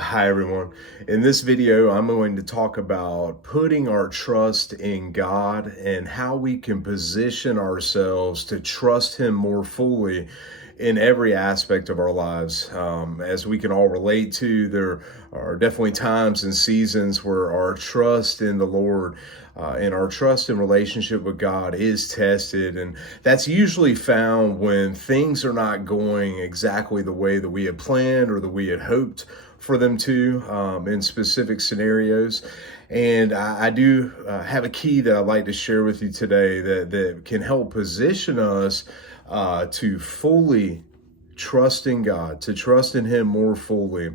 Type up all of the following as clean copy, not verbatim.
Hi everyone. In this video, I'm going to talk about putting our trust in God and how we can position ourselves to trust Him more fully in every aspect of our lives. As we can all relate to, there are definitely times and seasons where our trust in the Lord and our trust and relationship with God is tested. And that's usually found when things are not going exactly the way that we had planned or that we had hoped for them to in specific scenarios. And I do have a key that I'd like to share with you today that can help position us to fully trust in God, to trust in Him more fully.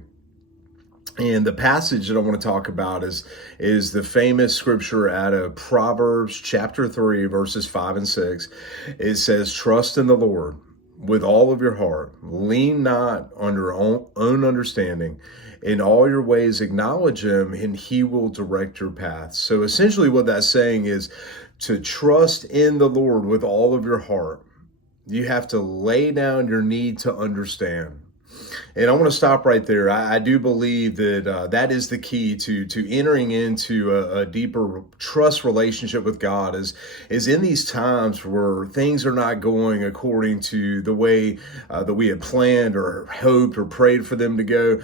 And the passage that I want to talk about is the famous scripture out of Proverbs chapter 3, verses 5 and 6. It says, "Trust in the Lord with all of your heart. Lean not on your own understanding. In all your ways acknowledge Him, and He will direct your paths." So essentially what that's saying is to trust in the Lord with all of your heart. You have to lay down your need to understand. And I want to stop right there. I do believe that that is the key to entering into a deeper trust relationship with God is in these times where things are not going according to the way that we had planned or hoped or prayed for them to go.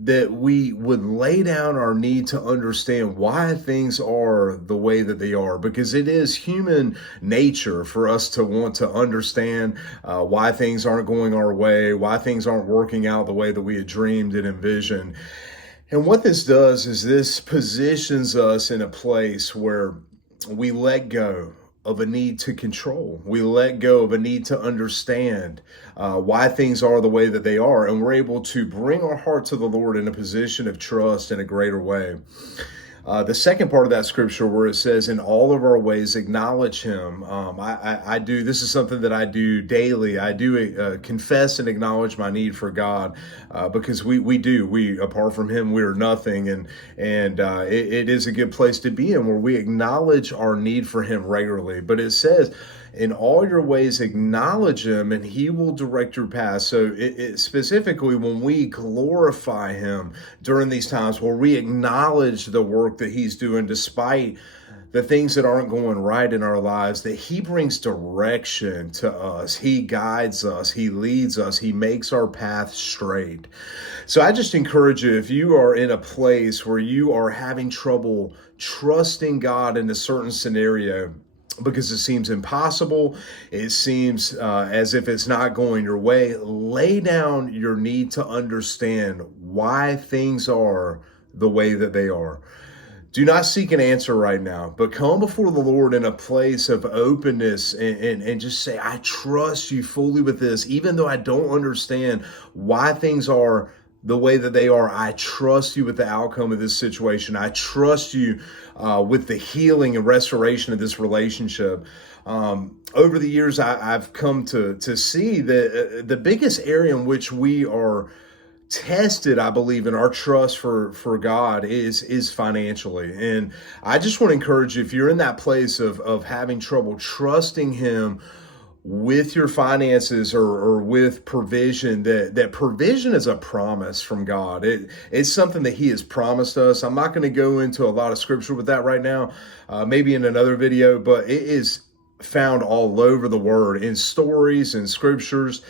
That we would lay down our need to understand why things are the way that they are, because it is human nature for us to want to understand why things aren't going our way, why things aren't working out the way that we had dreamed and envisioned. And what this does is this positions us in a place where we let go of a need to control. We let go of a need to understand why things are the way that they are, and we're able to bring our heart to the Lord in a position of trust in a greater way. The second part of that scripture where it says, "In all of our ways acknowledge Him." I do. This is something that I do daily. I do confess and acknowledge my need for God because we do. We, apart from Him, we are nothing, and it is a good place to be in where we acknowledge our need for Him regularly. But it says, "In all your ways acknowledge Him, and He will direct your path." So specifically, when we glorify Him during these times where we acknowledge the work that He's doing despite the things that aren't going right in our lives, that He brings direction to us. He guides us. He leads us. He makes our path straight. So I just encourage you, if you are in a place where you are having trouble trusting God in a certain scenario, because it seems impossible, it seems as if it's not going your way, lay down your need to understand why things are the way that they are. Do not seek an answer right now, but come before the Lord in a place of openness and just say, "I trust you fully with this, even though I don't understand why things are the way that they are. I trust you with the outcome of this situation. I trust you with the healing and restoration of this relationship." Over the years, I've come to see that the biggest area in which we are tested, I believe, in our trust for God is financially. And I just want to encourage you, if you're in that place of having trouble trusting Him with your finances or with provision, that provision is a promise from God. It's something that He has promised us. I'm not going to go into a lot of scripture with that right now, maybe in another video, but it is found all over the word, in stories and scriptures,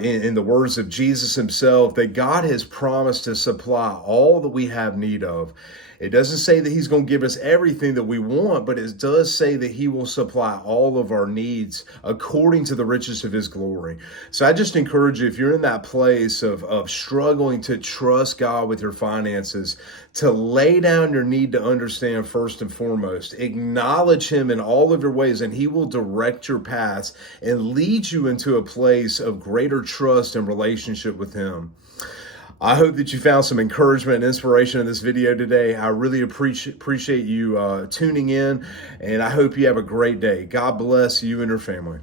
in the words of Jesus Himself, that God has promised to supply all that we have need of. It doesn't say that He's going to give us everything that we want, but it does say that He will supply all of our needs according to the riches of His glory. So I just encourage you, if you're in that place of struggling to trust God with your finances, to lay down your need to understand first and foremost. Acknowledge Him in all of your ways, and He will direct your paths and lead you into a place of greater trust and relationship with Him. I hope that you found some encouragement and inspiration in this video today. I really appreciate you tuning in, and I hope you have a great day. God bless you and your family.